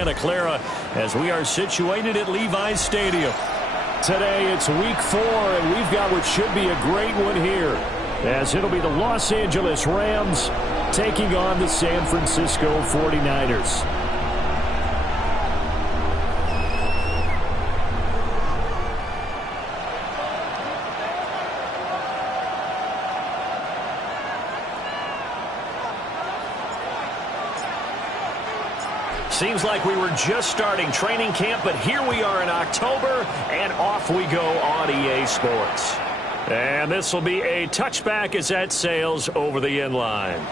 Santa Clara as we are situated at Levi's Stadium. Today it's week 4, and we've got what should be a great one here, as it'll be the Los Angeles Rams taking on the San Francisco 49ers. Seems like we were just starting training camp, but here we are in October, and off we go on EA Sports. And this will be a touchback as that sails over the end line.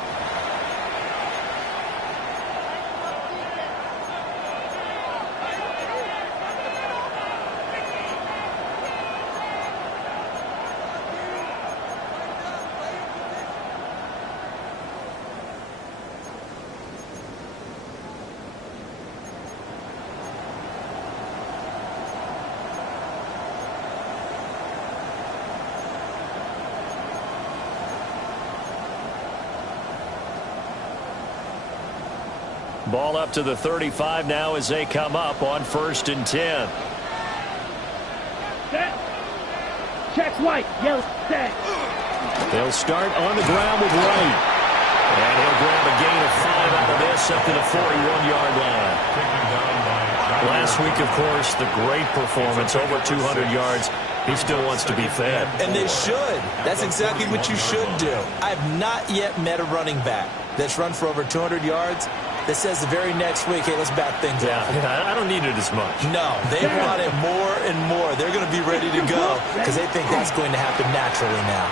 Ball up to the 35 now as they come up on 1st and 10. Set. Check White. Yellow. Set. They'll start on the ground with Wright. And he'll grab a gain of 5 out of this up to the 41-yard line. Last week, of course, the great performance, over 200 yards. He still wants to be fed. And they should. That's exactly what you should do. I have not yet met a running back that's run for over 200 yards that says the very next week, hey, let's back things up. Yeah, I don't need it as much. No, they want it more and more. They're going to be ready to go because they think that's going to happen naturally now.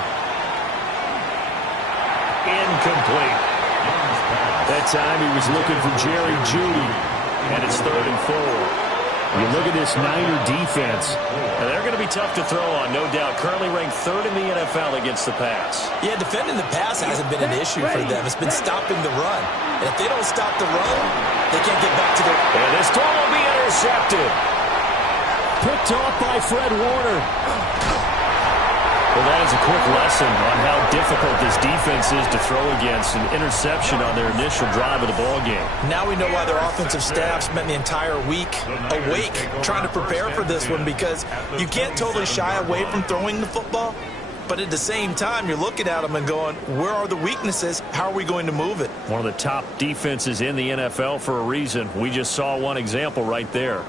Incomplete. That time he was looking for Jerry Jeudy, and it's 3rd and 4. You look at this Niner defense. And they're going to be tough to throw on, no doubt. Currently ranked 3rd in the NFL against the pass. Yeah, defending the pass hasn't been an issue for them. It's been stopping the run. And if they don't stop the run, they can't get back to their... And this throw will be intercepted. Picked off by Fred Warner. Well, that is a quick lesson on how difficult this defense is to throw against. An interception on their initial drive of the ballgame. Now we know why their offensive staff spent the entire week awake trying to prepare for this one, because you can't totally shy away from throwing the football, but at the same time you're looking at them and going, where are the weaknesses? How are we going to move it? One of the top defenses in the NFL for a reason. We just saw one example right there.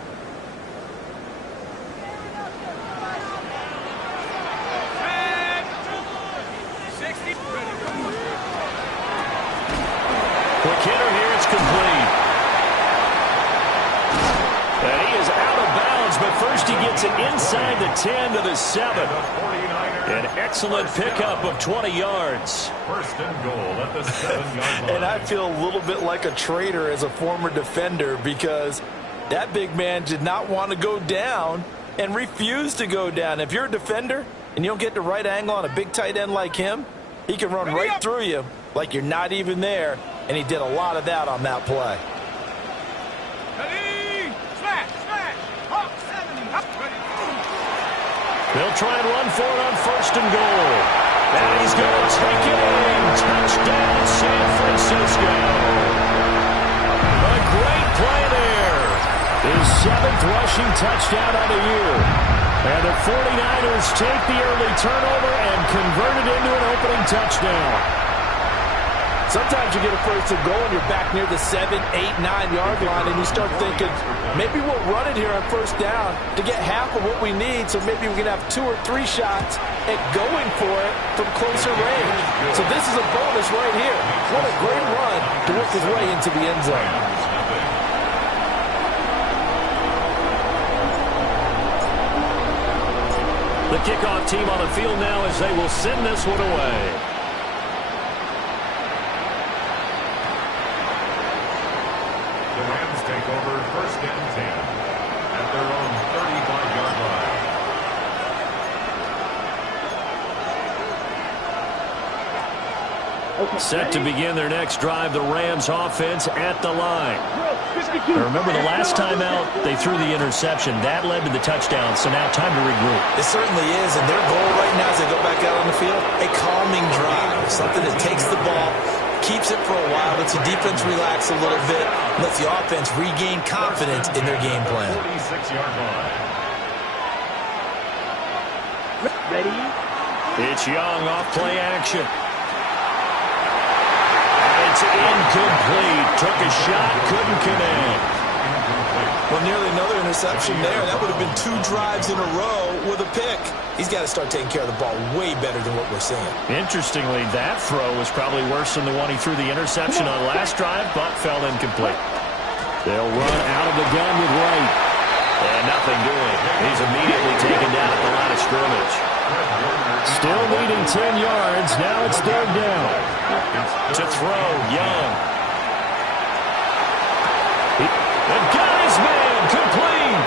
Quick hitter here, it's complete. And he is out of bounds, but first he gets it inside the 10 to the 7. An excellent pickup of 20 yards. 1st and goal at the 7-yard line. And I feel a little bit like a traitor as a former defender, because that big man did not want to go down and refused to go down. If you're a defender and you don't get the right angle on a big tight end like him, he can run right through you like you're not even there. And he did a lot of that on that play. They'll try and run for it on 1st and goal. And he's going to take it in. Touchdown, San Francisco. A great play there. His 7th rushing touchdown of the year. And the 49ers take the early turnover and convert it into an opening touchdown. Sometimes you get a 1st and goal and you're back near the 7, 8, 9-yard line, and you start thinking, maybe we'll run it here on 1st down to get half of what we need, so maybe we can have 2 or 3 shots at going for it from closer range. So this is a bonus right here. What a great run to work his way into the end zone. The kickoff team on the field now as they will send this one away. Take over 1st and 10 at their own 35-yard line. Set to begin their next drive, the Rams offense at the line. Now remember, the last time out, they threw the interception. That led to the touchdown, so now time to regroup. It certainly is, and their goal right now as they go back out on the field, a calming drive, something that takes the ball keeps it for a while, lets the defense relax a little bit, lets the offense regain confidence in their game plan. 46-yard line. Ready? It's Young off play action. And it's incomplete. Took a shot, couldn't connect. Well, nearly another interception there. That would have been 2 drives in a row with a pick. He's got to start taking care of the ball way better than what we're seeing. Interestingly, that throw was probably worse than the one he threw the interception on last drive, but fell incomplete. They'll run out of the gun with Wright. And nothing doing. He's immediately taken down at the line of scrimmage. Still leading 10 yards. Now it's 3rd down. To throw, Young. The guy's man, complete.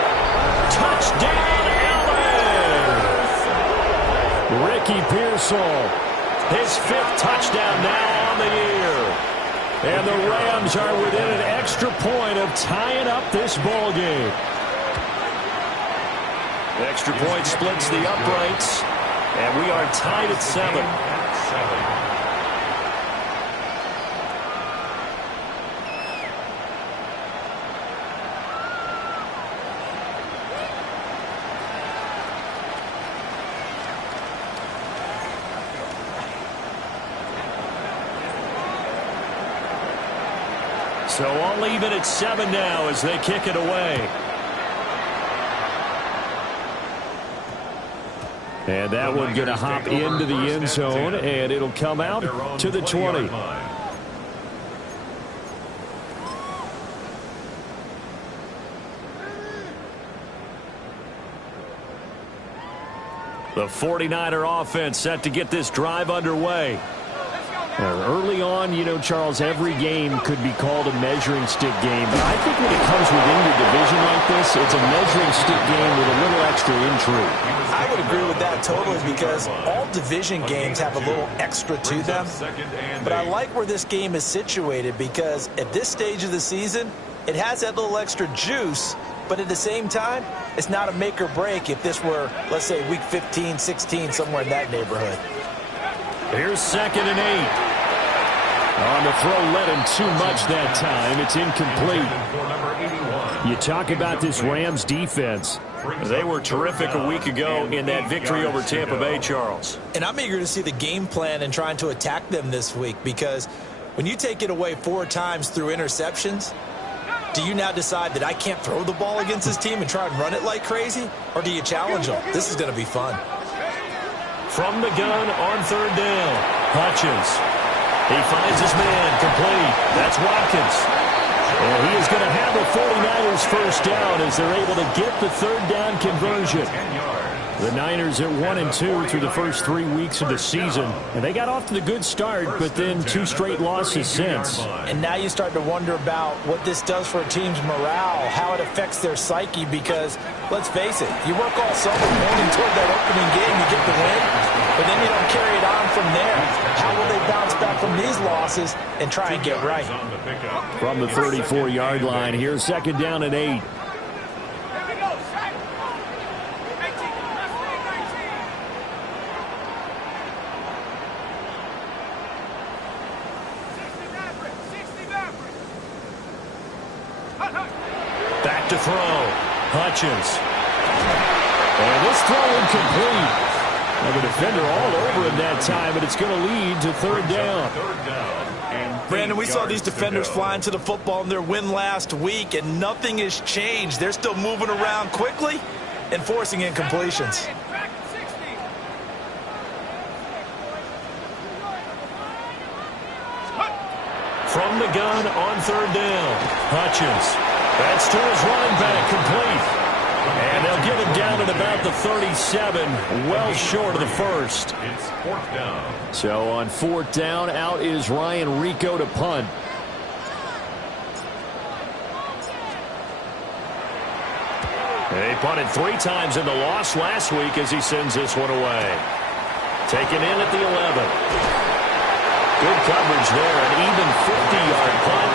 Touchdown, Allen. Ricky Pearsall, his 5th touchdown now on the year. And the Rams are within an extra point of tying up this ball game. The extra point splits the uprights, and we are tied at 7. So all even at 7 now as they kick it away. And that one going to hop into the end zone, and it'll come out to the 20. The 49er offense set to get this drive underway. Early on, you know, Charles, every game could be called a measuring stick game. But I think when it comes within your division like this, it's a measuring stick game with a little extra intrigue. I would agree with that totally because all division games have a little extra to them. But I like where this game is situated because at this stage of the season, it has that little extra juice. But at the same time, it's not a make or break if this were, let's say, week 15, 16, somewhere in that neighborhood. Here's 2nd and 8. On the throw, led him too much that time. It's incomplete. You talk about this Rams defense. They were terrific a week ago in that victory over Tampa Bay, Charles. And I'm eager to see the game plan and trying to attack them this week because when you take it away 4 times through interceptions, do you now decide that I can't throw the ball against this team and try and run it like crazy? Or do you challenge them? This is going to be fun. From the gun on 3rd down, Hutchins. He finds his man, complete. That's Watkins. And he is going to have the 49ers first down as they're able to get the 3rd down conversion. The Niners at 1-2 through the first 3 weeks of the season. And they got off to the good start, but then 2 straight losses since. And now you start to wonder about what this does for a team's morale, how it affects their psyche, because let's face it, you work all summer pointing toward that opening game, you get the win, but then you don't carry it on from there. How will they bounce back from these losses and try and get right? From the 34-yard line, here's 2nd down and 8. Back to throw. Hutchins. And this throw incomplete. Now the defender all over him that time, but it's going to lead to 3rd down. Brandon, we saw these defenders flying to the football in their win last week, and nothing has changed. They're still moving around quickly and forcing incompletions. From the gun on 3rd down, Hutchins. That's to his running back, complete. And they'll get him down at about the 37, well short of the first. It's 4th down. So on 4th down, out is Ryan Rico to punt. They punted 3 times in the loss last week as he sends this one away. Taken in at the 11. Good coverage there. An even 50-yard punt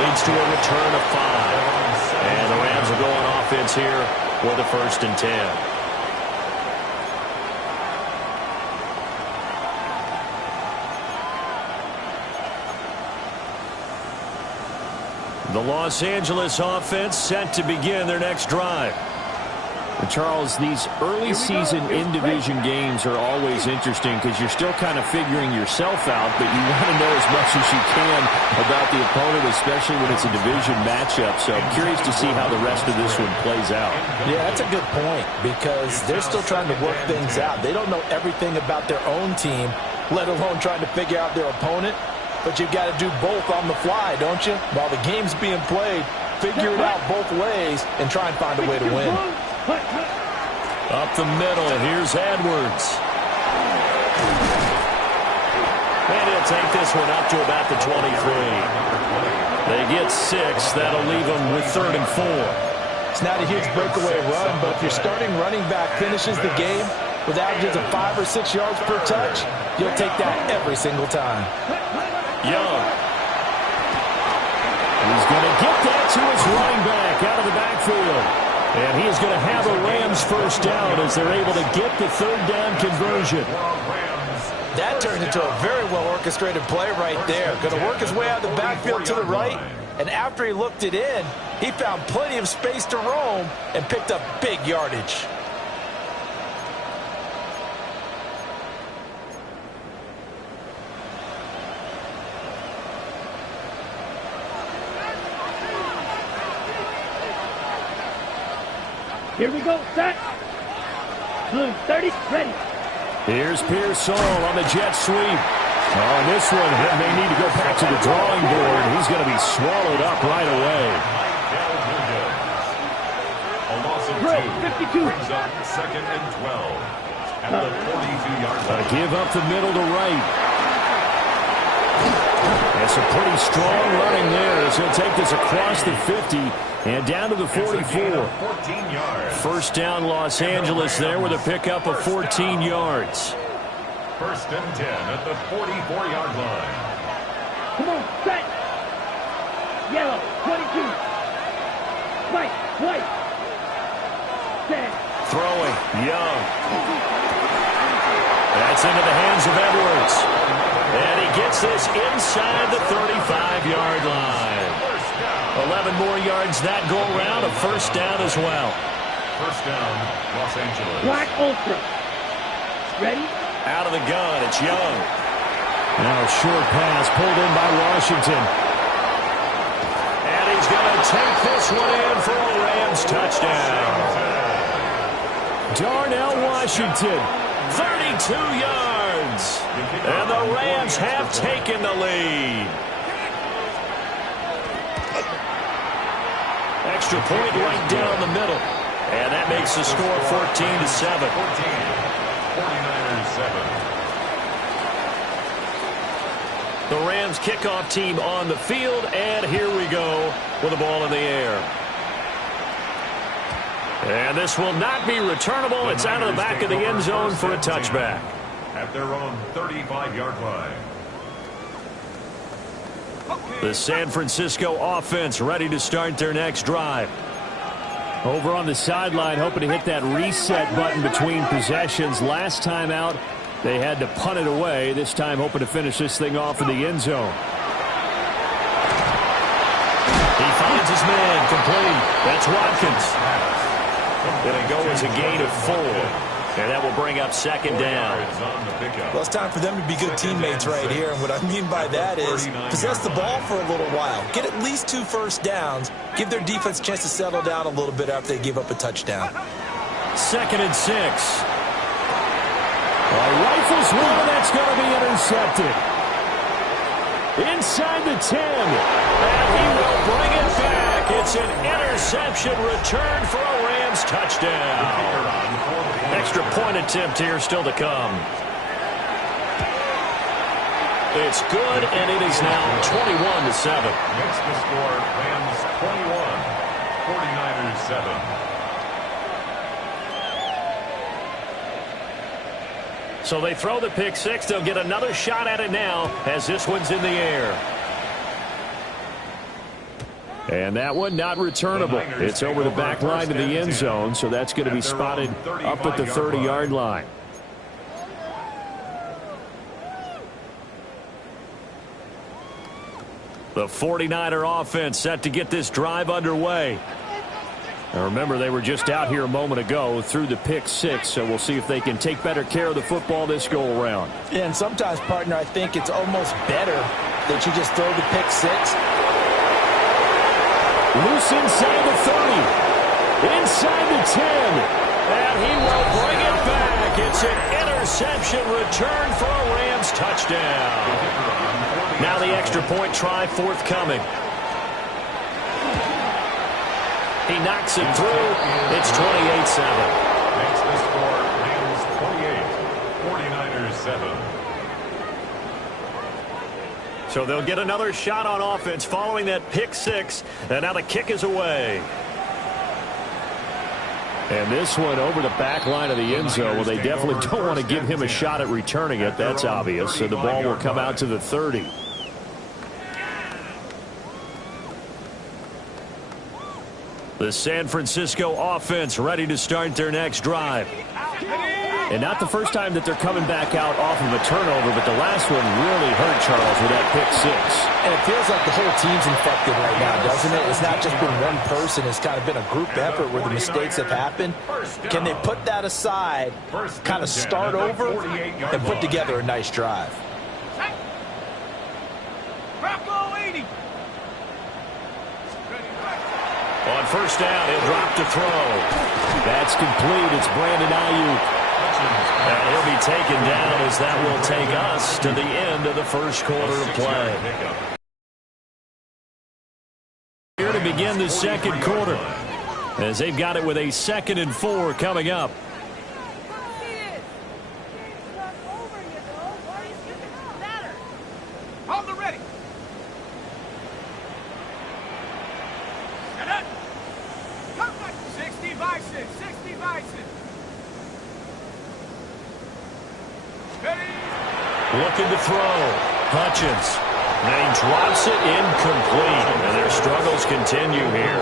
leads to a return of 5. And the Rams will go on offense here with a 1st and 10. The Los Angeles offense set to begin their next drive. And Charles, these early season in-division games are always interesting because you're still kind of figuring yourself out, but you want to know as much as you can about the opponent, especially when it's a division matchup. So I'm curious to see how the rest of this one plays out. Yeah, that's a good point because they're still trying to work things out. They don't know everything about their own team, let alone trying to figure out their opponent. But you've got to do both on the fly, don't you? While the game's being played, figure it out both ways and try and find a way to win. Up the middle, and here's Edwards. And he'll take this one up to about the 23. They get 6. That'll leave them with 3rd and 4. It's not a huge breakaway run, but if your starting running back finishes the game with averages of 5 or 6 yards per touch, you'll take that every single time. Young. He's going to get that to his running back out of the backfield. And he is going to have a Rams first down as they're able to get the 3rd down conversion. That turned into a very well-orchestrated play right there. Going to work his way out of the backfield to the right. And after he looked it in, he found plenty of space to roam and picked up big yardage. Here we go, set. Blue 30, ready. Here's Pearsall on the jet sweep. On this one, he may need to go back to the drawing board. He's going to be swallowed up right away. A loss of 2 brings up 2nd and 12 at the 42-yard line. Give up the middle to right. That's a pretty strong running there as he'll take this across the 50 and down to the 44. First down Los Angeles there with a pickup of 14 yards. 1st and 10 at the 44-yard line. Come on, set. Yellow, 22. White. Set. Throwing, Young. That's into the hands of Edwards. And he gets this inside the 35-yard line. 11 more yards that go around, a first down as well. First down, Los Angeles. Black Ultra. Ready? Out of the gun, it's Young. Now a short pass pulled in by Washington. And he's going to take this one in for a Rams touchdown. Darnell Washington, 32 yards. And the Rams have taken the lead. Extra point right down the middle. And that makes the score 14-7. 49ers 7. The Rams kickoff team on the field, and here we go with the ball in the air. And this will not be returnable. It's out of the back of the end zone for a touchback. At their own 35-yard line. The San Francisco offense ready to start their next drive. Over on the sideline, hoping to hit that reset button between possessions. Last time out, they had to punt it away. This time, hoping to finish this thing off in the end zone. He finds his man complete. That's Watkins. Going to go as a gain of 4. And that will bring up 2nd down. Well, it's time for them to be good teammates right here. And what I mean by that is possess the ball for a little while. Get at least 2 first downs. Give their defense a chance to settle down a little bit after they give up a touchdown. 2nd and 6. Rifles one, that's going to be intercepted. Inside the 10. And he will bring it back. It's an interception return for a Rams touchdown. Extra point attempt here still to come. It's good, and it is now 21-7. Makes the score Rams 21, 49ers 7. So they throw the pick six. They'll get another shot at it now as this one's in the air. And that one not returnable. It's over the back line of the end zone, so that's going to be spotted up at the 30-yard line. The 49er offense set to get this drive underway. Now remember, they were just out here a moment ago through the pick six, so we'll see if they can take better care of the football this go-around. Yeah, and sometimes, partner, I think it's almost better that you just throw the pick six. Loose inside the 30. Inside the 10. And he will bring it back. It's an interception return for a Rams touchdown. Now the extra point try forthcoming. He knocks it through. It's 28-7. Makes the score Rams 28, 49ers 7. So they'll get another shot on offense following that pick six. And now the kick is away. And this one over the back line of the end zone. Well, they definitely don't want to give him a shot at returning it. That's obvious. So the ball will come out to the 30. The San Francisco offense ready to start their next drive. And not the first time that they're coming back out off of a turnover, but the last one really hurt Charles with that pick six. And it feels like the whole team's infected right now, doesn't it? It's not just been one person. It's kind of been a group effort where the mistakes have happened. Can they put that aside, kind of start over, and put together a nice drive? On first down, he'll drop to throw. That's complete. It's Brandon Ayuk. And he'll be taken down as that will take us to the end of the first quarter of play. Here to begin the second quarter, as they've got it with a 2nd and 4 coming up. Looking to throw. Hutchins. And he drops it incomplete. And their struggles continue here.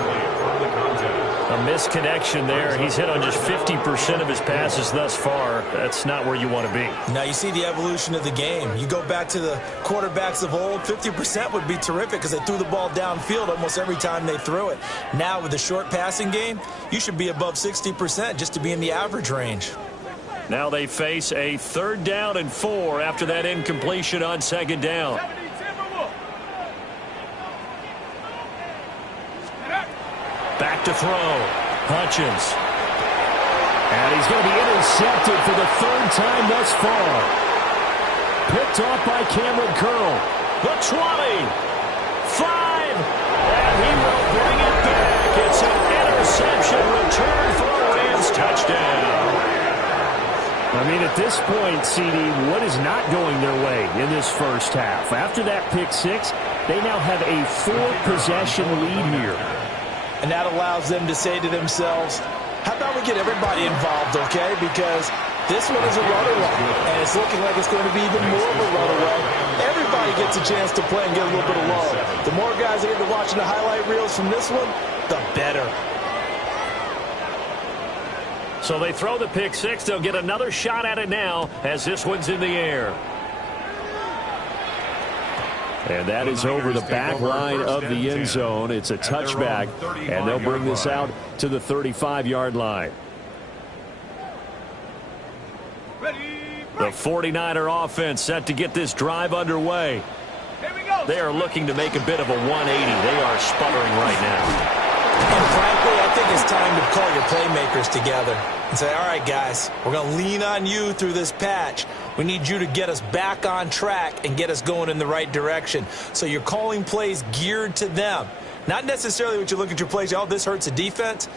A misconnection there. He's hit on just 50% of his passes thus far. That's not where you want to be. Now you see the evolution of the game. You go back to the quarterbacks of old, 50% would be terrific because they threw the ball downfield almost every time they threw it. Now with the short passing game, you should be above 60% just to be in the average range. Now they face a 3rd down and 4 after that incompletion on 2nd down. Back to throw. Hutchins. And he's going to be intercepted for the 3rd time thus far. Picked off by Cameron Curl. The 20. 5. And he will bring it back. It's an interception return for a Rams touchdown. I mean, at this point, CD, what is not going their way in this first half? After that pick six, they now have a 4-possession lead here. And that allows them to say to themselves, how about we get everybody involved, okay? Because this one is a runaway, and it's looking like it's going to be even more of a runaway. Everybody gets a chance to play and get a little bit of love. The more guys that get to watching the highlight reels from this one, the better. So they throw the pick six. They'll get another shot at it now as this one's in the air. And that is over the back line of the end zone. It's a touchback, and they'll bring this out to the 35-yard line. The 49er offense set to get this drive underway. They are looking to make a bit of a 180. They are sputtering right now. And frankly, I think it's time to call your playmakers together and say, all right, guys, we're going to lean on you through this patch. We need you to get us back on track and get us going in the right direction. So you're calling plays geared to them. Not necessarily what you look at your plays, oh, this hurts the defense.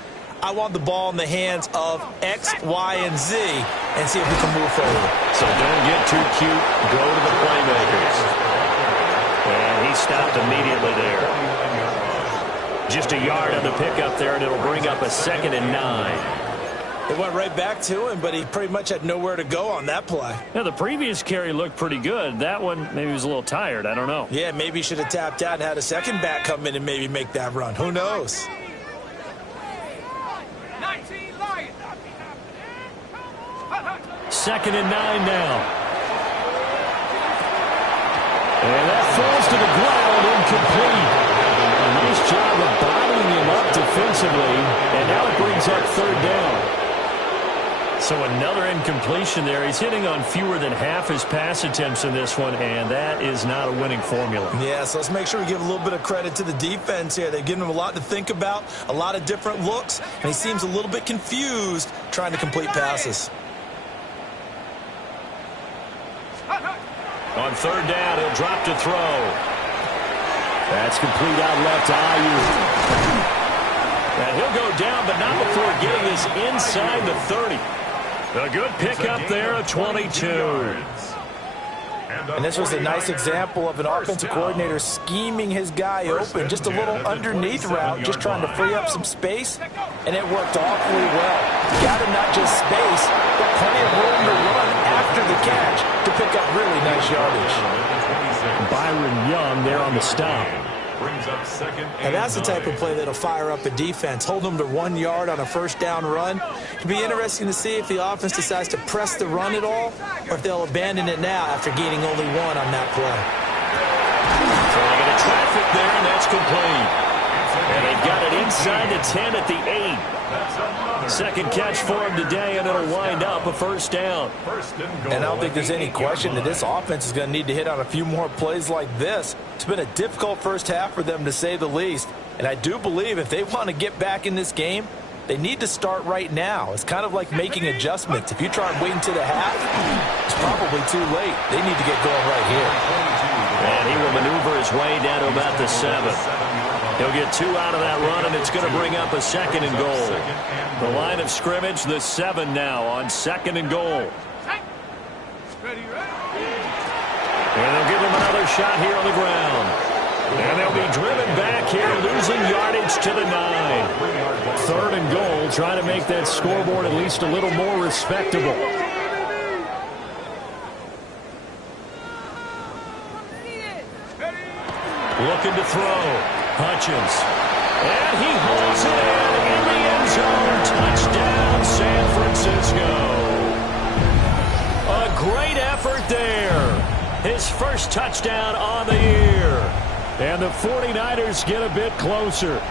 I want the ball in the hands of X, Y, and Z and see if we can move forward. So don't get too cute. Go to the playmakers. And he stopped immediately there. Just a yard on the pickup there, and it'll bring up a 2nd and 9. It went right back to him, but he pretty much had nowhere to go on that play. Now, the previous carry looked pretty good. That one, maybe he was a little tired. I don't know. Yeah, maybe he should have tapped out and had a second back come in and maybe make that run. Who knows? 2nd and 9 now. And that falls to the ground, incomplete. A nice job of bottling him up defensively, and now it brings up third down. So another incompletion there. He's hitting on fewer than half his pass attempts in this one, and that is not a winning formula. Yeah, so let's make sure we give a little bit of credit to the defense here. They've given him a lot to think about, a lot of different looks, and he seems a little bit confused trying to complete passes. On third down, he'll drop to throw. That's complete out left to Ayuk. And he'll go down, but not before getting this inside the 30. A good pickup there at 22. And this was a nice example of an offensive coordinator scheming his guy open. Just a little underneath route, just trying to free up some space, and it worked awfully well. Got him not just space, but plenty of room to run after the catch to pick up really nice yardage. Byron Young there on the stop. And that's the type of play that'll fire up a defense. Hold them to 1 yard on a first down run. It'll be interesting to see if the offense decides to press the run at all, or if they'll abandon it now after gaining only 1 on that play. Throwing into traffic there, and that's complete. And they've got it inside the 10 at the 8. Second catch for him today, and it'll wind up a first down. And I don't think there's any question that this offense is going to need to hit on a few more plays like this. It's been a difficult first half for them, to say the least. And I do believe if they want to get back in this game, they need to start right now. It's kind of like making adjustments. If you try and wait until the half, it's probably too late. They need to get going right here. And he will maneuver his way down to about the 7. He'll get 2 out of that run, and it's going to bring up a second and goal. The line of scrimmage, the 7 now on second and goal. And they'll give him another shot here on the ground. And they'll be driven back here, losing yardage to the 9. Third and goal, trying to make that scoreboard at least a little more respectable. Looking to throw. Hutchins. And he hauls it in the end zone. Touchdown, San Francisco. A great effort there. His first touchdown on the year. And the 49ers get a bit closer.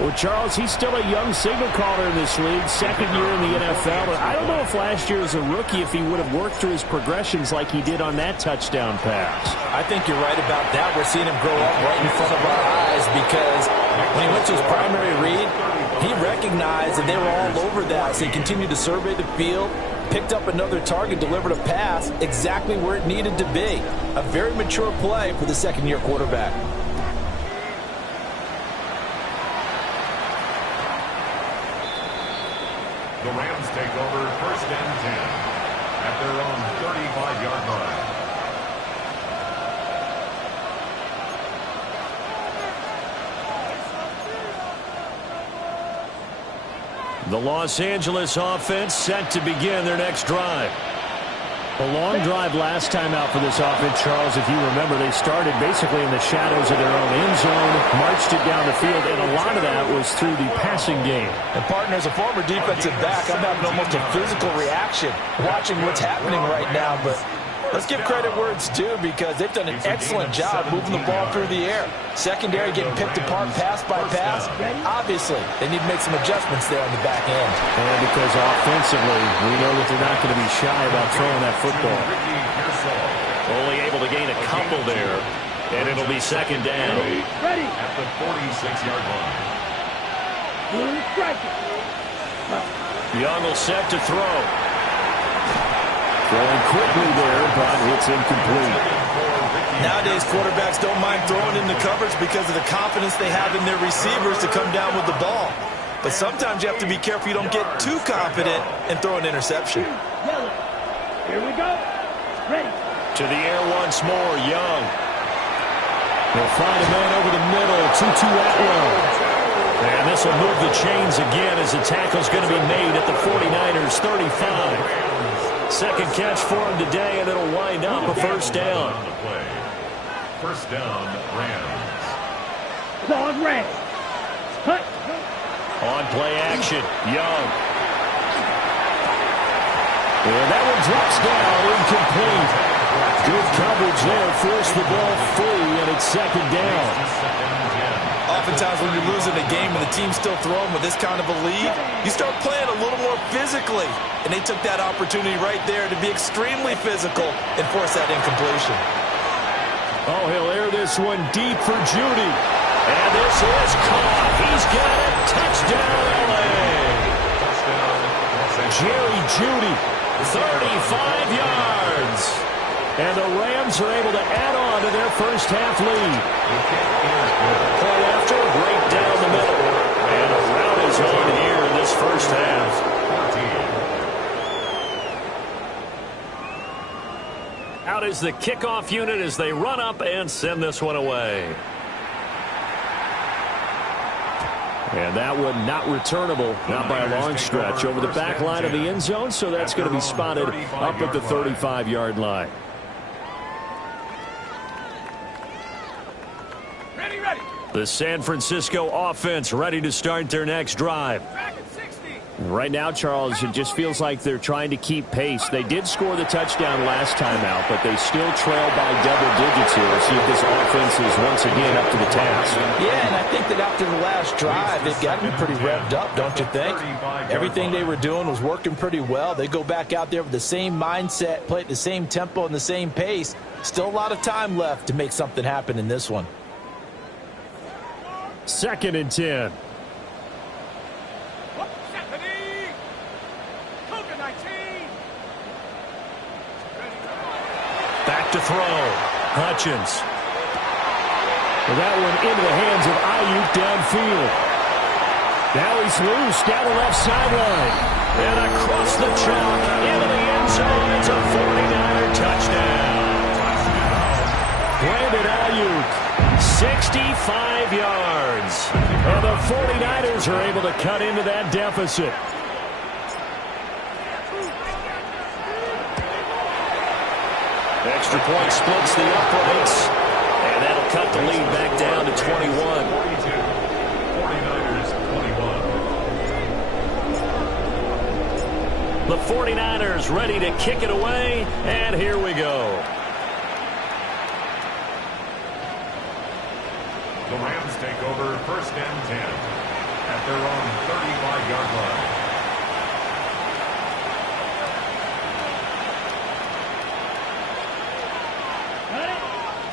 Well, Charles, he's still a young signal caller in this league, second year in the NFL. But I don't know if last year as a rookie, if he would have worked through his progressions like he did on that touchdown pass. I think you're right about that. We're seeing him grow up right in front of our eyes, because when he went to his primary read, he recognized that they were all over that. So he continued to survey the field, picked up another target, delivered a pass exactly where it needed to be. A very mature play for the second-year quarterback. The Rams take over first and 10 at their own 35-yard line. The Los Angeles offense set to begin their next drive. A long drive last time out for this offense, Charles. If you remember, they started basically in the shadows of their own end zone, marched it down the field, and a lot of that was through the passing game. And, partner, as a former defensive back, I'm having almost a physical reaction watching what's happening right now. But let's give credit where it's due, because they've done an excellent job moving the ball through the air. Secondary getting picked apart pass by pass. Obviously, they need to make some adjustments there on the back end. And because offensively, we know that they're not going to be shy about throwing that football. Only able to gain a couple there, and it'll be second down. Ready at the 46-yard line. Young will set to throw. Throwing quickly there, but it's incomplete. Nowadays, quarterbacks don't mind throwing in the coverage because of the confidence they have in their receivers to come down with the ball. But sometimes you have to be careful you don't get too confident and throw an interception. Here we go. Ready. To the air once more, Young. They'll find a man over the middle, 2-2 Atwell. And this will move the chains again as the tackle's going to be made at the 49ers 35. Second catch for him today, and it'll wind up a first down. First down, Rams. Long Rams. Cut. On play action, Young. And that one drops down, incomplete. Good coverage there. Forced the ball free, and it's second down. Oftentimes when you're losing a game and the team's still throwing with this kind of a lead, you start playing a little more physically. And they took that opportunity right there to be extremely physical and force that incompletion. Oh, he'll air this one deep for Judy. And this is caught. He's got it. Touchdown, LA. Jerry Judy, 35 yards. And the Rams are able to add on to their first half lead. Play after, right down the middle. And a rout is on here in this first half. Out is the kickoff unit as they run up and send this one away. And that one not returnable, not by a long stretch, over the back line of the end zone, so that's going to be spotted up at the 35-yard line. The San Francisco offense ready to start their next drive. Right now, Charles, it just feels like they're trying to keep pace. They did score the touchdown last time out, but they still trail by double digits here. See if this offense is once again up to the task. Yeah, and I think that after the last drive, they've got to be pretty revved up, don't you think? Everything they were doing was working pretty well. They go back out there with the same mindset, play at the same tempo and the same pace. Still a lot of time left to make something happen in this one. 2nd and 10. Back to throw. Hutchins. Well, that one into the hands of Ayuk downfield. Now he's loose down the left sideline. And across the chalk into the end zone. It's a 49er touchdown. Brandon Ayuk, 65 yards. And the 49ers are able to cut into that deficit. Extra point splits the uprights, and that'll cut the lead back down to 21. 49ers 21. The 49ers ready to kick it away, and here we go. The Rams take over 1st and 10 at their own 35-yard line.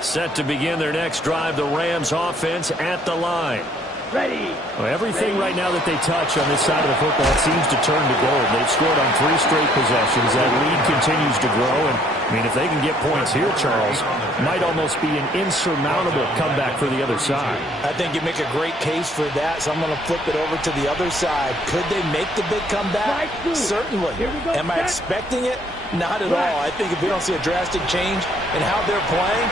Set to begin their next drive, the Rams offense at the line. Ready. Well, everything right now that they touch on this side of the football seems to turn to gold. They've scored on 3 straight possessions. That lead continues to grow. And, I mean, if they can get points here, Charles, might almost be an insurmountable comeback for the other side. I think you make a great case for that, so I'm going to flip it over to the other side. Could they make the big comeback? Certainly. Am I expecting it? Not at all. I think if we don't see a drastic change in how they're playing,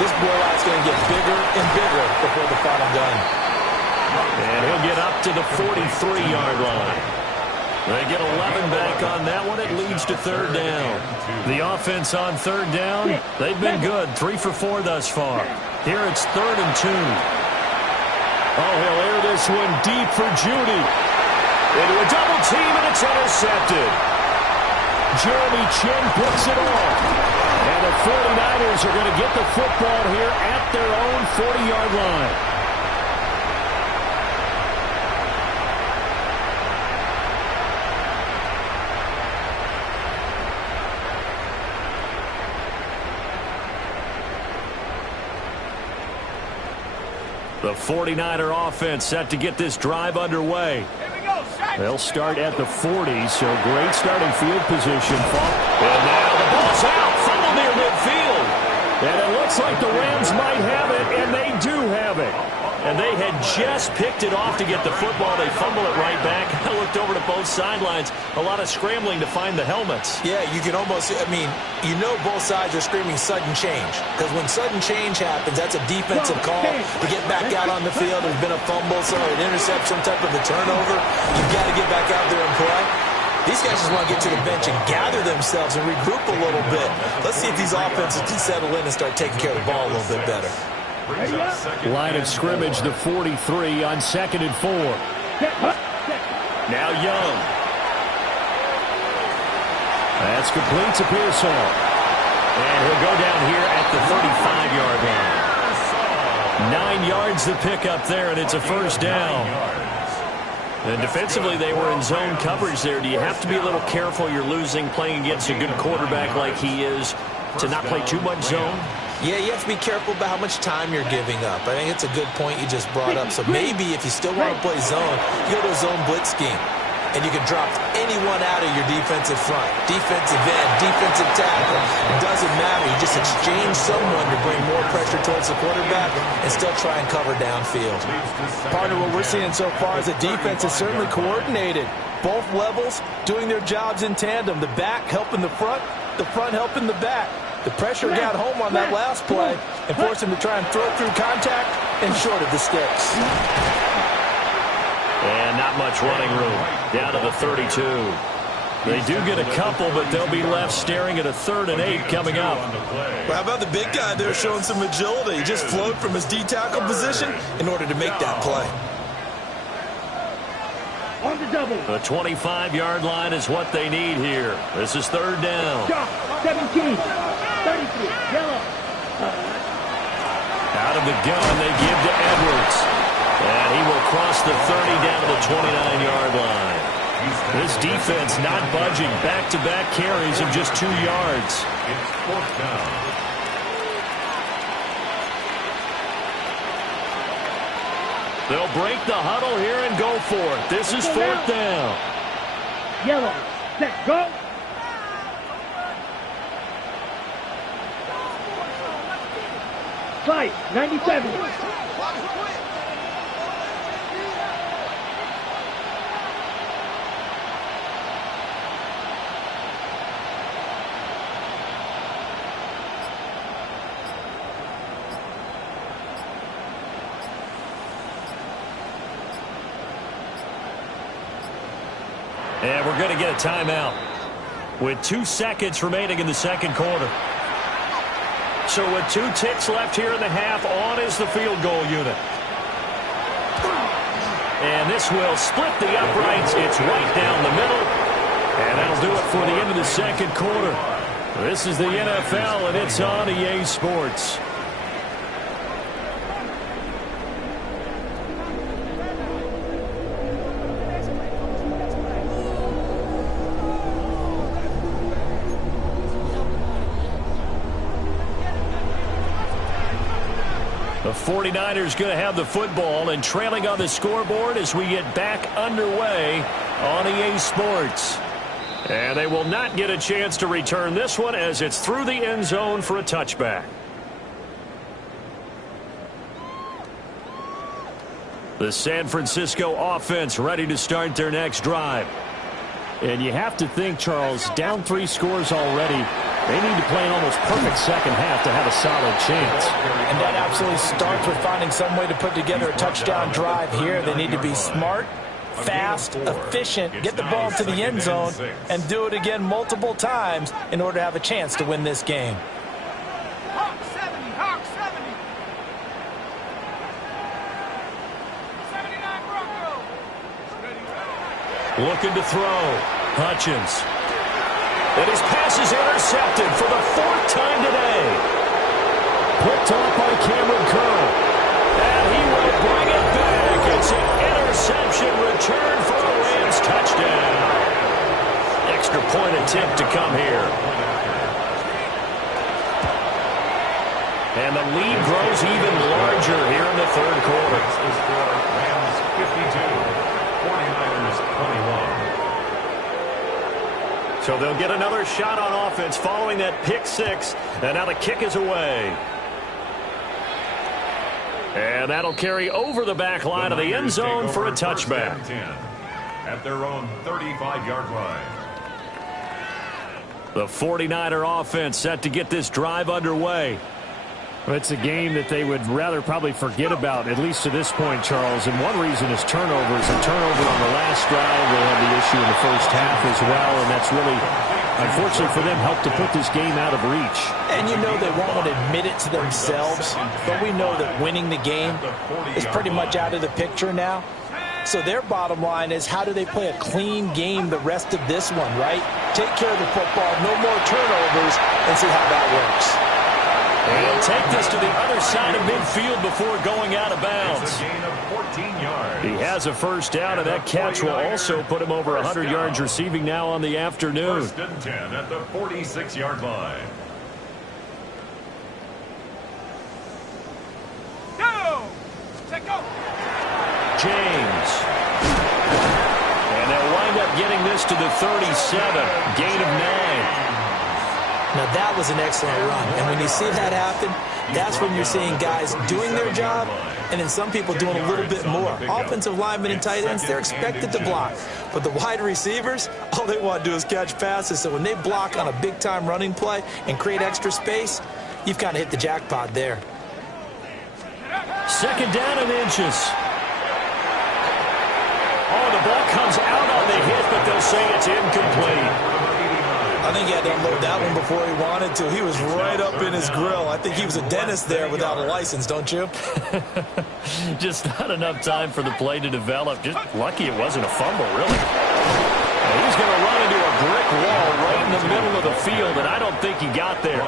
this blowout's going to get bigger and bigger before the final gun. And he'll get up to the 43-yard line. They get 11 back on that one. It leads to 3rd down. The offense on 3rd down, they've been good. 3 for 4 thus far. Here it's 3rd and 2. Oh, he'll air this one deep for Judy. Into a double team, and it's intercepted. Jeremy Chin picks it off. And the 49ers are going to get the football here at their own 40-yard line. The 49er offense set to get this drive underway. They'll start at the 40, so great starting field position. And now the ball's out, fumble near midfield. And it looks like the Rams might have it, and they do have it. And they had just picked it off to get the football. They fumble it right back. I looked over to both sidelines. A lot of scrambling to find the helmets. Yeah, you can almost, I mean, you know both sides are screaming sudden change. Because when sudden change happens, that's a defensive call to get back out on the field. There's been a fumble, so an interception, some type of a turnover. You've got to get back out there and play. These guys just want to get to the bench and gather themselves and regroup a little bit. Let's see if these offenses can settle in and start taking care of the ball a little bit better. Line of scrimmage, the 43 on 2nd and 4. Now Young. That's complete to Pearsall. And he'll go down here at the 35-yard line. 9 yards to pick up there, and it's a first down. And defensively, they were in zone coverage there. Do you have to be a little careful? You're losing, playing against a good quarterback like he is, to not play too much zone? Yeah, you have to be careful about how much time you're giving up. I think it's a good point you just brought up. So maybe if you still want to play zone, you go to a zone blitz scheme. And you can drop anyone out of your defensive front. Defensive end, defensive tackle. It doesn't matter. You just exchange someone to bring more pressure towards the quarterback and still try and cover downfield. Partner, what we're seeing so far is the defense is certainly coordinated. Both levels doing their jobs in tandem. The back helping the front helping the back. The pressure got home on that last play and forced him to try and throw through contact and short of the sticks. And not much running room. Down to the 32. They do get a couple, but they'll be left staring at a 3rd and 8 coming up. Well, how about the big guy there showing some agility? He just flowed from his D-tackle position in order to make that play. On the double. The 25-yard line is what they need here. This is 3rd down. 17. 33. Yellow. Out of the gun, they give to Edwards. And he will cross the 30 down to the 29-yard line. This defense not budging. Back-to-back carries of just 2 yards. It's 4th down. They'll break the huddle here and go for it. This is 4th down. Yellow. Set. Go. Fight. 97. And we're going to get a timeout with 2 seconds remaining in the second quarter. So with 2 ticks left here in the half, on is the field goal unit. And this will split the uprights. It's right down the middle. And that'll do it for the end of the second quarter. This is the NFL, and it's on EA Sports. The 49ers going to have the football and trailing on the scoreboard as we get back underway on EA Sports. And they will not get a chance to return this one as it's through the end zone for a touchback. The San Francisco offense ready to start their next drive. And you have to think, Charles, down 3 scores already. They need to play an almost perfect second half to have a solid chance. And that absolutely starts with finding some way to put together a touchdown drive here. They need to be smart, fast, efficient, get the ball to the end zone, and do it again multiple times in order to have a chance to win this game. Hawk 70, Hawk 70. 79 Broncos. Looking to throw. Hutchins. And his pass is intercepted for the 4th time today. Picked off by Cameron Curl. And he will bring it back. It's an interception return for a Rams touchdown. Extra point attempt to come here. And the lead grows even larger here in the third quarter. This is for Rams 52, 49ers 21. So they'll get another shot on offense following that pick 6. And now the kick is away. And that'll carry over the back line of the end zone for a touchback. At their own 35-yard line. The 49er offense set to get this drive underway. Well, it's a game that they would rather probably forget about, at least to this point, Charles. And one reason is turnovers. A turnover on the last drive. They had the issue in the first half as well, and that's really, unfortunately for them, helped to put this game out of reach. And you know they won't want to admit it to themselves, but we know that winning the game is pretty much out of the picture now. So their bottom line is, how do they play a clean game the rest of this one, right? take care of the football, no more turnovers, and see how that works. And he'll take this to the other side of midfield before going out of bounds. It's a gain of 14 yards. He has a first down, and that catch will also put him over 100 yards receiving now on the afternoon. First and 10 at the 46-yard line. Go! Set go! James. And they'll wind up getting this to the 37. Gain of 9. Now, that was an excellent run. And when you see that happen, that's when you're seeing guys doing their job and then some people doing a little bit more. Offensive linemen and tight ends, they're expected to block. But the wide receivers, all they want to do is catch passes. So when they block on a big-time running play and create extra space, you've kind of hit the jackpot there. Second down and inches. Oh, the ball comes out on the hit, but they'll say it's incomplete. I think he had to unload that one before he wanted to. He was right up in his grill. I think he was a dentist there without a license, don't you? Just not enough time for the play to develop. Just lucky it wasn't a fumble, really. And he's going to run into a brick wall right in the middle of the field, and I don't think he got there.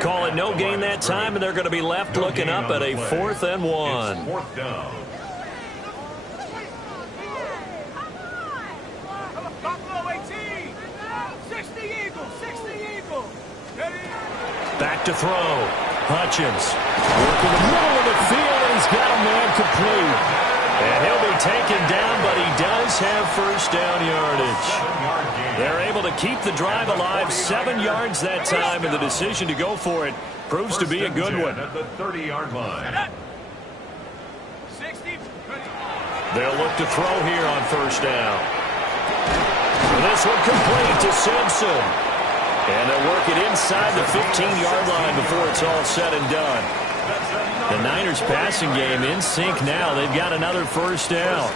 Call it no gain that time, and they're going to be left looking up at a 4th and 1. It's 4th down. Buffalo 18! 60 Eagles! 60 Eagles! Ready? Back to throw. Hutchins working the middle of the field, and he's got a man complete. And he'll be taken down, but he does have first down yardage. They're able to keep the drive alive. 7 yards that time, and the decision to go for it proves to be a good one. At the 30-yard line. 60. Ready? They'll look to throw here on first down. This one complete to Simpson. And they'll work it inside the 15-yard line before it's all said and done. The Niners passing game in sync now. They've got another first down.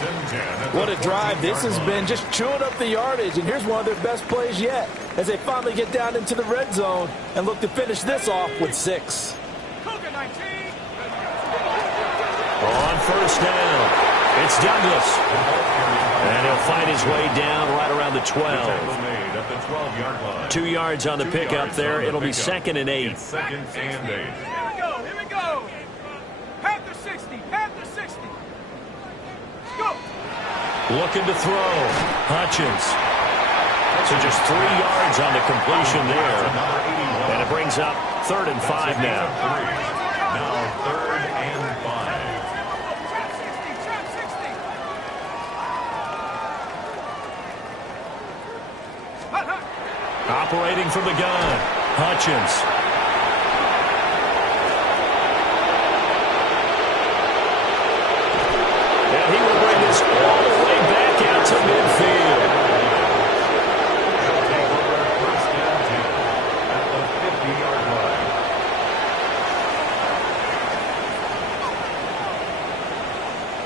What a drive this has been, just chewing up the yardage. And here's one of their best plays yet as they finally get down into the red zone and look to finish this off with 6. Cougar 19! On first down, it's Douglas. And he'll find his way down right around the 12. 2 yards on the pickup there. It'll be 2nd and 8. 2nd and 8. Here we go! Panther 60! Panther 60! Go! Looking to throw. Hutchins. So just 3 yards on the completion there. And it brings up 3rd and 5 now. Now 3rd and 5. Operating from the gun, Hutchins. And he will bring this all the way back out to midfield. First and 10 at the 50-yard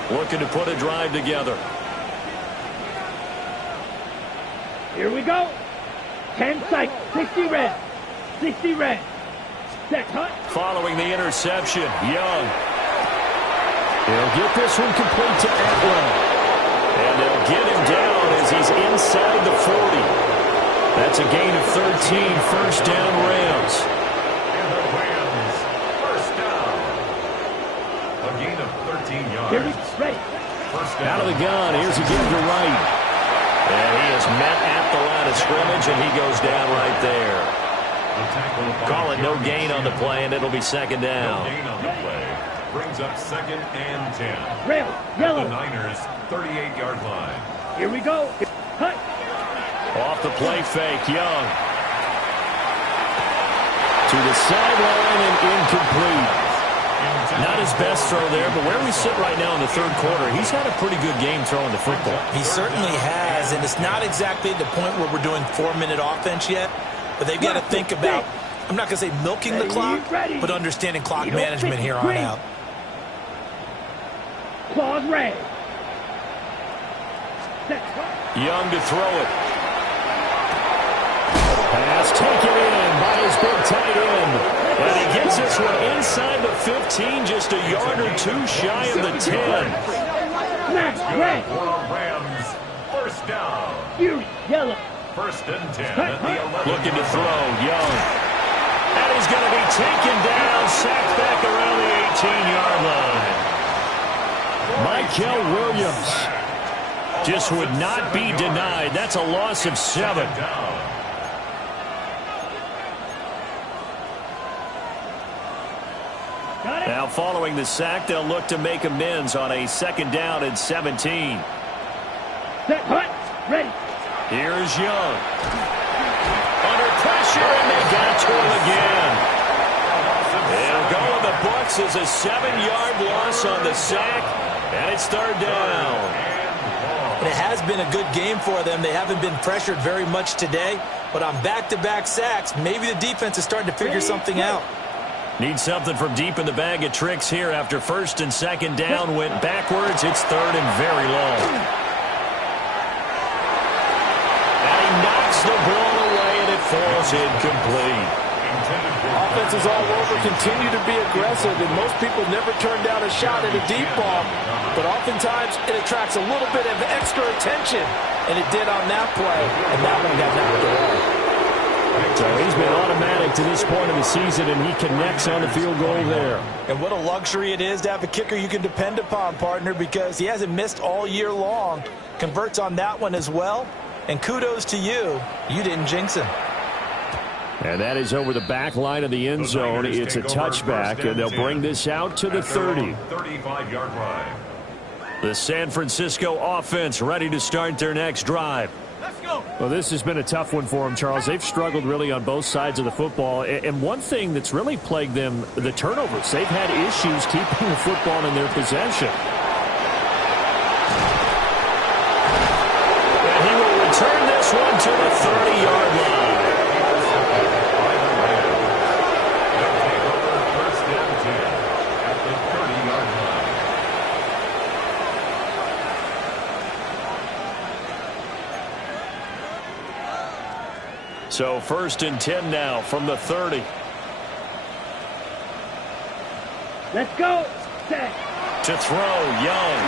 line. Looking to put a drive together. Here we go. 10 seconds. 60 red. 60 red. Set, cut. Following the interception, Young. He'll get this one complete to Atwell. And they'll get him down as he's inside the 40. That's a gain of 13. First down, Rams. And the Rams, first down. A gain of 13 yards. Here we ready. First down. Out of the gun, here's again to Wright. And he is met at the line of scrimmage, and he goes down right there. Call it no gain on the play, and it'll be 2nd down. No gain on the play. Brings up 2nd and 10. Red, yellow. The Niners, 38-yard line. Here we go. Cut. Off the play fake, Young. To the sideline and incomplete. Not his best throw there, but where we sit right now in the 3rd quarter, he's had a pretty good game throwing the football. He certainly has, and it's not exactly the point where we're doing 4-minute offense yet, but they've got to think about, I'm not going to say milking the clock, but understanding clock management here on out. Claws red. Set, Young to throw it. Pass taken in by his big tight end. And he gets this one inside the 15, just a yard or 2 shy of the 10. Snap, red. For Rams, first down. Fury, yellow. First and 10 at the 11. Looking to throw, Young. And he's going to be taken down, sacked back around the 18-yard line. Michael Williams just would not be denied. That's a loss of 7. Now following the sack, they'll look to make amends on a 2nd down and 17. Set, hut, ready. Here's Young. Under pressure, and they got to him again. They'll go in the books as a 7-yard loss on the sack, and it's 3rd down. And it has been a good game for them. They haven't been pressured very much today, but on back-to-back sacks, maybe the defense is starting to figure something out. Need something from deep in the bag of tricks here after 1st and 2nd down went backwards. It's 3rd and very long. And he knocks the ball away, and it falls incomplete. Offenses all over continue to be aggressive, and most people never turn down a shot at a deep ball. But oftentimes, it attracts a little bit of extra attention, and it did on that play, and that one got knocked away. So he's been automatic to this point of the season, and he connects on the field goal there. And what a luxury it is to have a kicker you can depend upon, partner, because he hasn't missed all year long. Converts on that one as well. And kudos to you. You didn't jinx him. And that is over the back line of the end zone. It's a touchback, and they'll bring this out to the 30. 35-yard line. The San Francisco offense ready to start their next drive. Let's go. Well, this has been a tough one for them, Charles. They've struggled really on both sides of the football. And one thing that's really plagued them, the turnovers. They've had issues keeping the football in their possession. And he will return this one to the 30-yard line. First and 10 at the 30-yard line. So 1st and 10 now from the 30. Let's go. Set. To throw, Young.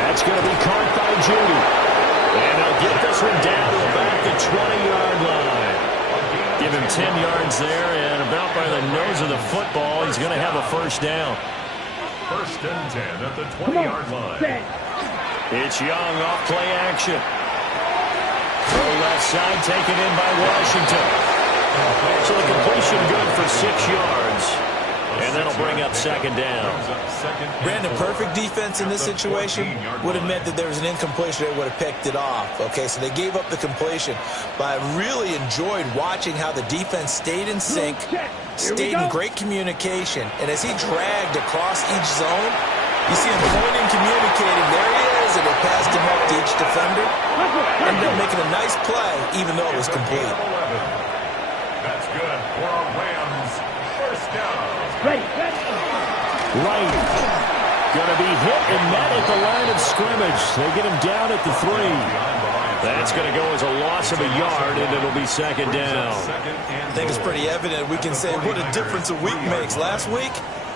That's going to be caught by Judy. And they'll get this one down to about the 20-yard line. Give him 10 yards there, and about by the nose of the football, he's going to have a 1st down. First and 10 at the 20-yard line. Set. It's Young off play action. Throw left side taken in by Washington. So the completion good for 6 yards. And that'll bring up 2nd down. Brandon, perfect defense in this situation would have meant that there was an incompletion. They would have picked it off. Okay, so they gave up the completion. But I really enjoyed watching how the defense stayed in sync, stayed in great communication. And as he dragged across each zone, you see him pointing, communicating. There he is, and they passed him up to each defender. Ended up making a nice play, even though it was complete. That's good for a Rams 1st down. Ready. Right. Going to be hit and met at the line of scrimmage. They get him down at the 3. That's going to go as a loss of a yard, and it'll be 2nd down. I think it's pretty evident. We can say what a difference a week makes. Last week,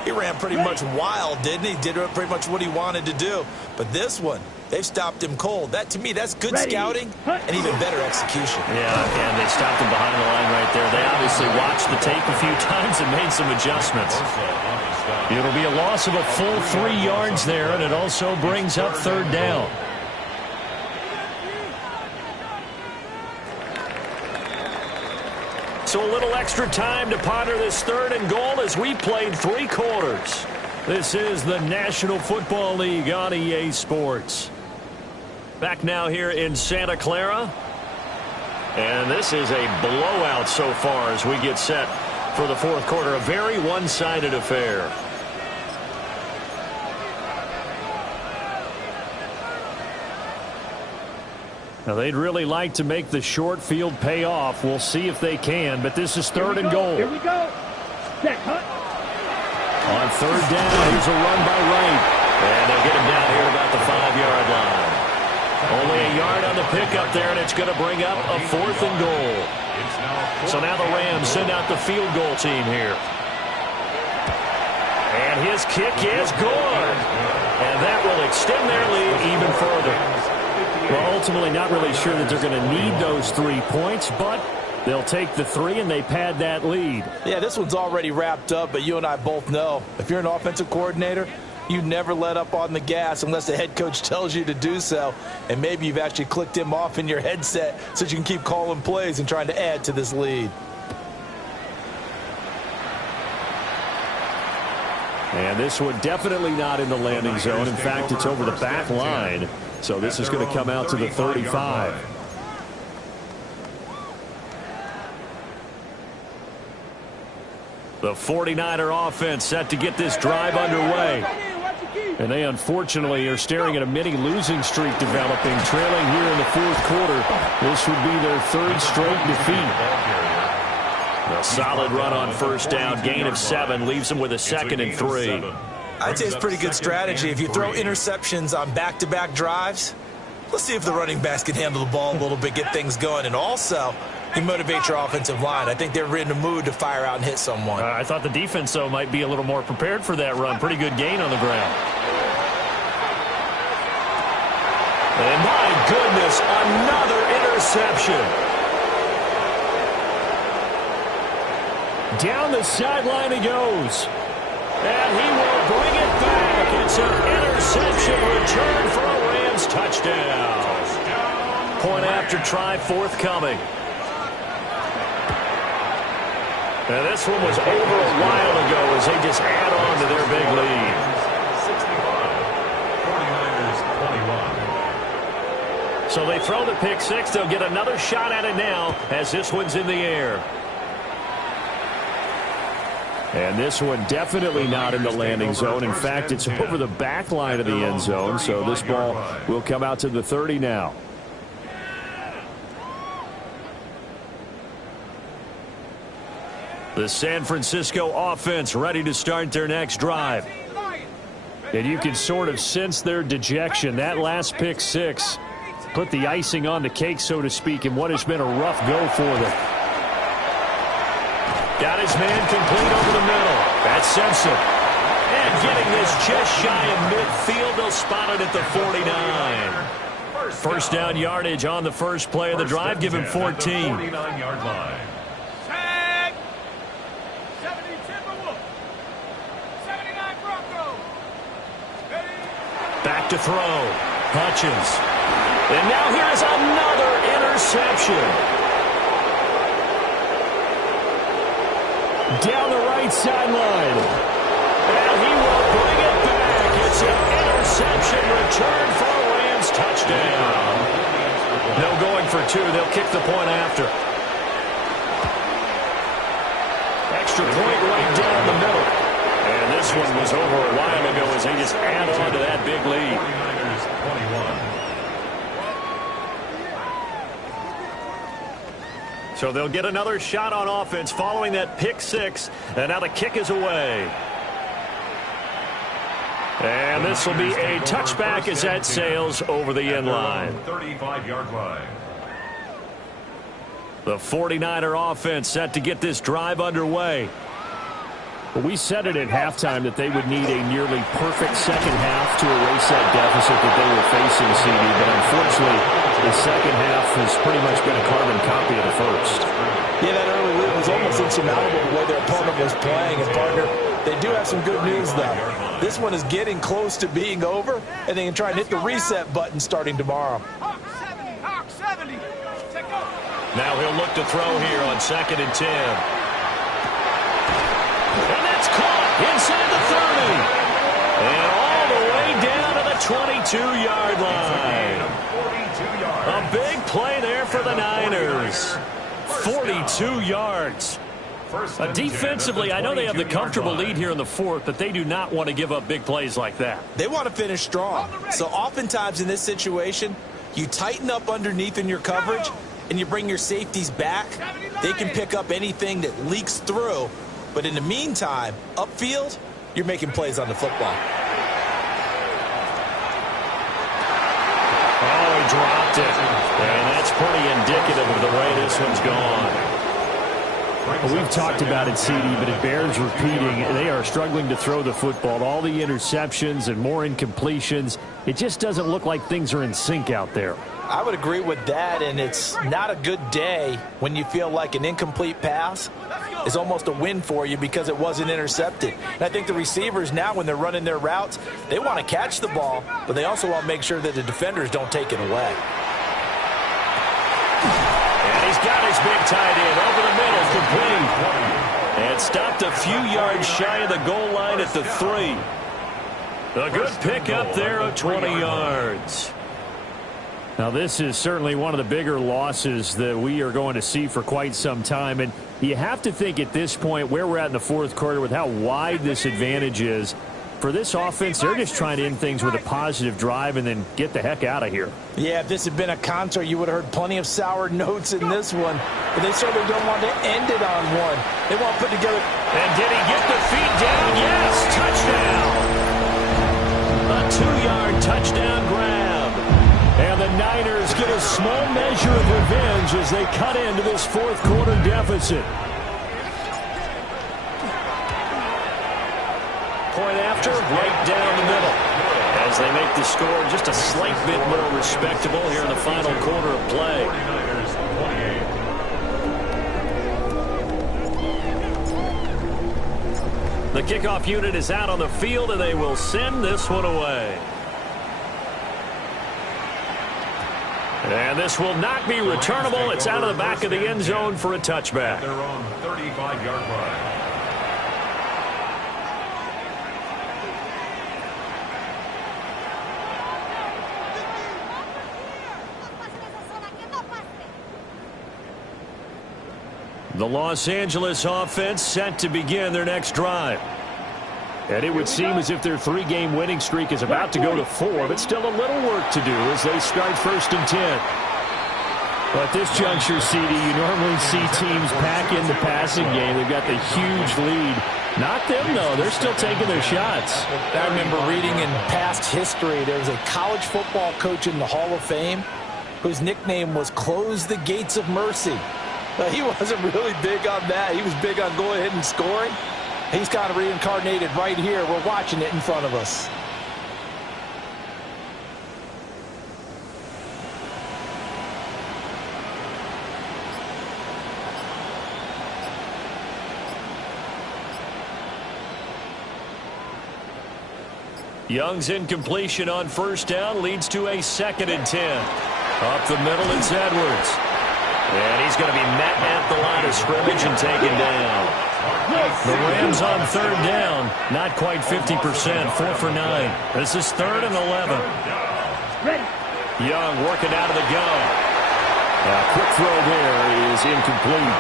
he ran pretty much wild, didn't he? Did pretty much what he wanted to do. But this one, they've stopped him cold. That, to me, that's good scouting and even better execution. Yeah, and they stopped him behind the line right there. They obviously watched the tape a few times and made some adjustments. It'll be a loss of a full 3 yards there, and it also brings up 3rd down. So a little extra time to ponder this 3rd and goal as we played 3 quarters. This is the National Football League on EA Sports. Back now here in Santa Clara. And this is a blowout so far as we get set for the 4th quarter. A very one-sided affair. Now, they'd really like to make the short field pay off. We'll see if they can, but this is 3rd and goal. Here we go. Set, hut. On 3rd down, here's a run by Wright. And they'll get him down here about the 5-yard line. Only a yard on the pickup there, and it's going to bring up a 4th and goal. So now the Rams send out the field goal team here. And his kick is good. And that will extend their lead even further. Well, ultimately not really sure that they're going to need those 3 points, but they'll take the 3 and they pad that lead. Yeah, this one's already wrapped up, but you and I both know if you're an offensive coordinator, you never let up on the gas unless the head coach tells you to do so. And maybe you've actually clicked him off in your headset so you can keep calling plays and trying to add to this lead. And this one definitely not in the landing zone. In fact, it's over the back line. So this is going to come out to the 35. The 49er offense set to get this drive underway. And they unfortunately are staring at a mini losing streak developing, trailing here in the fourth quarter. This would be their 3rd straight defeat. A solid run on first down, gain of 7, leaves them with a 2nd and 3. I'd say it's pretty good strategy. If you throw interceptions on back-to-back drives, let's see if the running backs can handle the ball a little bit, get things going, and also you motivate your offensive line. I think they're in the mood to fire out and hit someone. I thought the defense, though, might be a little more prepared for that run. Pretty good gain on the ground. And my goodness, another interception. Down the sideline he goes. And he will bring it back. It's an interception return for a Rams touchdown. Point after try forthcoming. Now this one was over a while ago as they just add on to their big lead. 49ers 21. So they throw the pick 6. They'll get another shot at it now as this one's in the air. And this one definitely not in the landing zone. In fact, it's over the back line of the end zone. So this ball will come out to the 30 now. The San Francisco offense ready to start their next drive. And you can sort of sense their dejection. That last pick 6 put the icing on the cake, so to speak, in what has been a rough go for them. Got his man complete over the middle. That's Simpson. And getting this just shy of midfield, they'll spot it at the 49. First down yardage on the first play of the drive. Give him 14. 49-yard line. Tag. 70 Timberwolves. 79 Broncos. Back to throw. Hutchins. And now here's another interception. Down the right sideline. And he will bring it back. It's an interception return for a Rams touchdown. No going for 2. They'll kick the point after. Extra point right down the middle. And this one was over a while ago as they just add on to that big lead. 49ers 21. So they'll get another shot on offense following that pick 6. And now the kick is away. And this will be a touchback as that sails over the end line. 35-yard line. The 49er offense set to get this drive underway. But we said it at halftime that they would need a nearly perfect second half to erase that deficit that they were facing, CD. But unfortunately, the second half has pretty much been a carbon copy of the first. Yeah, that early lead was almost insurmountable the way their opponent was playing. And, partner, they do have some good news, though. This one is getting close to being over, and they can try and hit the reset button starting tomorrow. Hawk 70. Hawk 70. Take over. Now he'll look to throw here on 2nd and 10. And that's caught inside the 30. And all the way down to the 22-yard line. A big play there for the Niners. 42 yards. Defensively, I know they have the comfortable lead here in the 4th, but they do not want to give up big plays like that. They want to finish strong. So oftentimes in this situation, you tighten up underneath in your coverage, and you bring your safeties back. They can pick up anything that leaks through. But in the meantime, upfield, you're making plays on the football. Oh, he dropped it. And that's pretty indicative of the way this one's gone. Well, we've talked about it, CD, but it bears repeating. They are struggling to throw the football. All the interceptions and more incompletions. It just doesn't look like things are in sync out there. I would agree with that, and it's not a good day when you feel like an incomplete pass is almost a win for you because it wasn't intercepted. And I think the receivers now, when they're running their routes, they want to catch the ball, but they also want to make sure that the defenders don't take it away. And he's got his big tight end over the middle, complete. And stopped a few yards shy of the goal line at the 3. A good pickup there of 20 yards. Now, this is certainly one of the bigger losses that we are going to see for quite some time. And you have to think at this point where we're at in the fourth quarter with how wide this advantage is. For this offense, they're just trying to end things with a positive drive and then get the heck out of here. Yeah, if this had been a concert, you would have heard plenty of sour notes in this one. But they certainly don't want to end it on one. They want to put together. And did he get the feet down? Yes, touchdown. A 2-yard touchdown grab. And the Niners get a small measure of revenge as they cut into this fourth quarter deficit. Point after, right down the middle. As they make the score just a slight bit more respectable here in the final quarter of play. The kickoff unit is out on the field, and they will send this one away. And this will not be returnable. It's out of the back of the end zone for a touchback. Their own 35-yard line. The Los Angeles offense set to begin their next drive. And it would seem as if their 3-game winning streak is about to go to 4, but still a little work to do as they start 1st and 10. Well, at this juncture, CD, you normally see teams pack in the passing game. They've got the huge lead. Not them, though. They're still taking their shots. I remember reading in past history, there was a college football coach in the Hall of Fame whose nickname was Close the Gates of Mercy. He wasn't really big on that. He was big on going ahead and scoring. He's kind of reincarnated right here. We're watching it in front of us. Young's incompletion on 1st down leads to a 2nd and 10. Up the middle, it's Edwards. And he's going to be met at the line of scrimmage and taken down. The Rams on 3rd down, not quite 50%, 4 for 9. This is 3rd and 11. Young working out of the gun. A quick throw there is incomplete.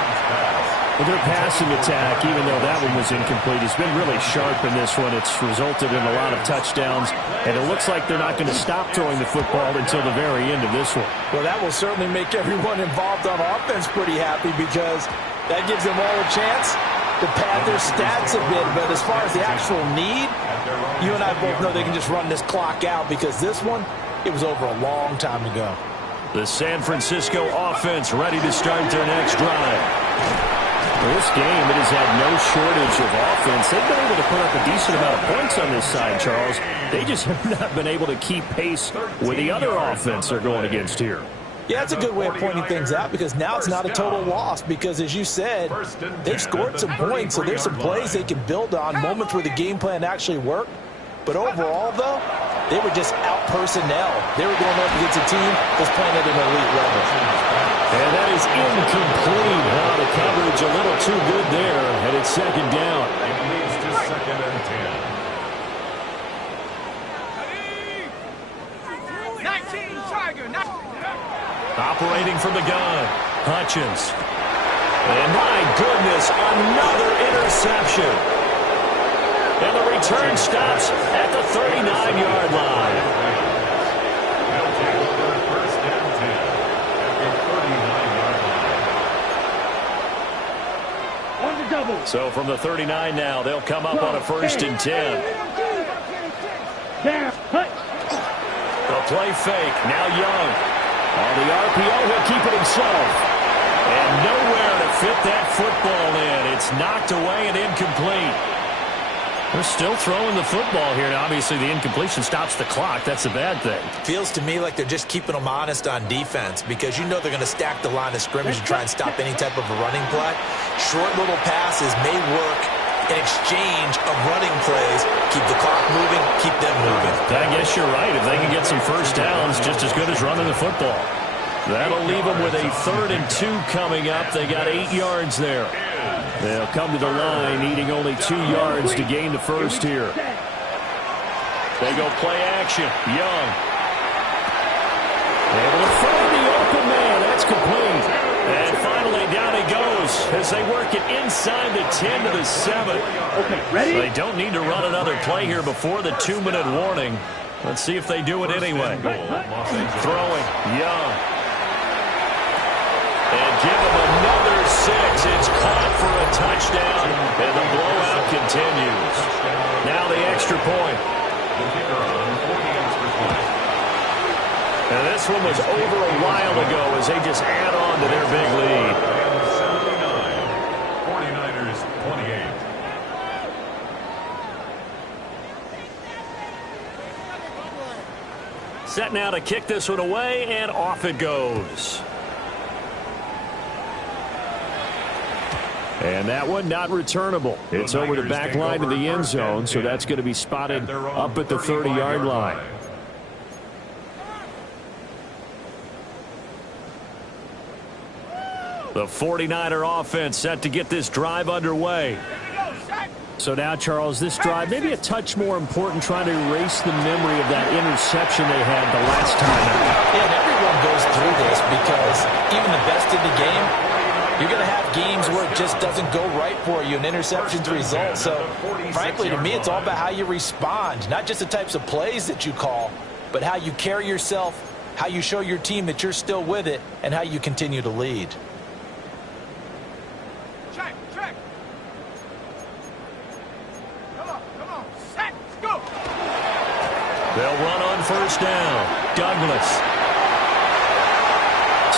Well, their passing attack, even though that one was incomplete, has been really sharp in this one. It's resulted in a lot of touchdowns, and it looks like they're not going to stop throwing the football until the very end of this one. Well, that will certainly make everyone involved on offense pretty happy because that gives them all a chance to pad their stats a bit. But as far as the actual need, you and I both know they can just run this clock out because this one, it was over a long time ago. The San Francisco offense ready to start their next drive. This game, it has had no shortage of offense. They've been able to put up a decent amount of points on this side, Charles. They just have not been able to keep pace with the other offense they're going against here. Yeah, that's a good way of pointing things out because now it's not a total loss because, as you said, they've scored some points, so there's some plays they can build on, moments where the game plan actually worked. But overall, though, they were just out-personnel. They were going up against a team that's playing at an elite level. And that is incomplete. Wow, the coverage a little too good there, and it's 2nd down. It leads to 2nd and 19, Tiger. Operating from the gun, Hutchins. And my goodness, another interception. And the return stops at the 39-yard line. So from the 39 now, they'll come up on a 1st and 10. The play fake. Now Young. On the RPO, he'll keep it himself. And nowhere to fit that football in. It's knocked away and incomplete. They're still throwing the football here. Now, obviously, the incompletion stops the clock. That's a bad thing. Feels to me like they're just keeping them honest on defense because you know they're going to stack the line of scrimmage and try and stop any type of a running play. Short little passes may work in exchange of running plays. Keep the clock moving, keep them moving. I guess you're right. If they can get some first downs, just as good as running the football. That'll leave them with a 3rd and 2 coming up. They got 8 yards there. They'll come to the line needing only 2 yards to gain the first here. They go play action. Young. Able to find the open man. That's complete. And finally down he goes as they work it inside the 10 to the 7. Okay, ready? So they don't need to run another play here before the 2-minute warning. Let's see if they do it anyway. Throwing. Young. And give him another 6. It's caught for a touchdown, and the blowout continues. Now the extra point. And this one was over a while ago as they just add on to their big lead. 49ers 28. Set now to kick this one away, and off it goes. And that one not returnable. It's over the back line of the end zone, so that's going to be spotted up at the 30-yard line. The 49er offense set to get this drive underway. So now, Charles, this drive maybe a touch more important, trying to erase the memory of that interception they had the last time out. Yeah, and everyone goes through this because even the best in the game, you're going to have games where it just doesn't go right for you, and interceptions result. So, frankly, to me, it's all about how you respond, not just the types of plays that you call, but how you carry yourself, how you show your team that you're still with it, and how you continue to lead. Check. Come on. Set. Go. They'll run on first down. Douglas.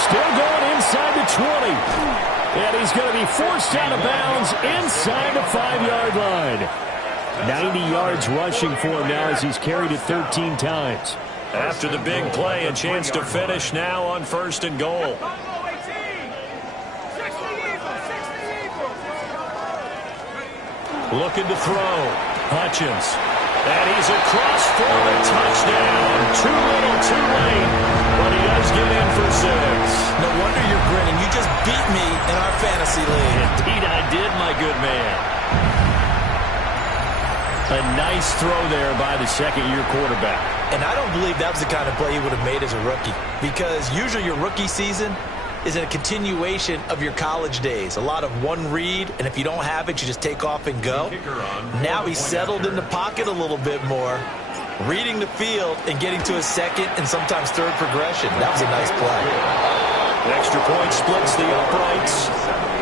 Still going inside the 20. And he's going to be forced out of bounds inside the 5-yard line. 90 yards rushing for him now as he's carried it 13 times. After the big play, a chance to finish now on 1st and goal. Looking to throw. Hutchins. And he's across for a touchdown. Too little, too late. But he does get in for 6. No wonder you're grinning. You just beat me in our fantasy league. Indeed I did, my good man. A nice throw there by the second-year quarterback. And I don't believe that was the kind of play he would have made as a rookie, because usually your rookie season is a continuation of your college days. A lot of one read, and if you don't have it, you just take off and go. Now he's settled in the pocket a little bit more, reading the field and getting to a second and sometimes third progression. That was a nice play. Extra point splits the uprights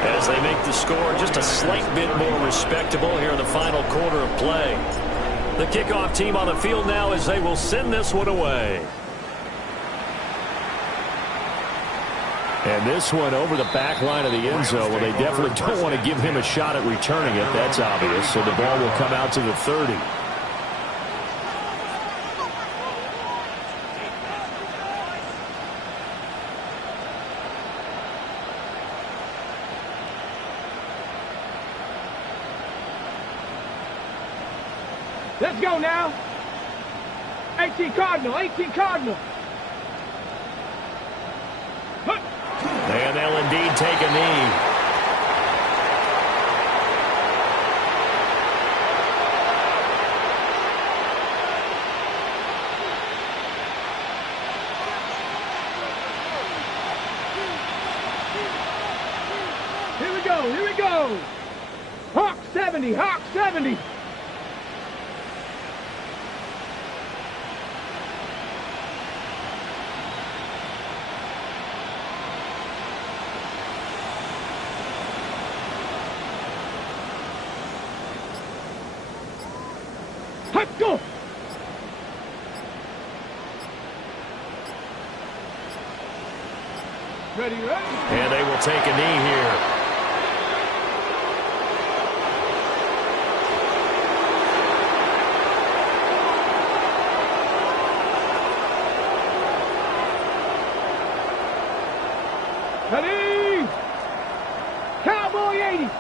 as they make the score just a slight bit more respectable here in the final quarter of play. The kickoff team on the field now as they will send this one away. And this one over the back line of the end zone. Well, they definitely don't want to give him a shot at returning it. That's obvious. So the ball will come out to the 30. Let's go now. 18 Cardinal. And they'll indeed take a knee. Here we go. Hawk 70. Let's go. Ready, ready. And they will take a knee here. Ready. Cowboy 80.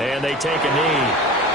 And they take a knee.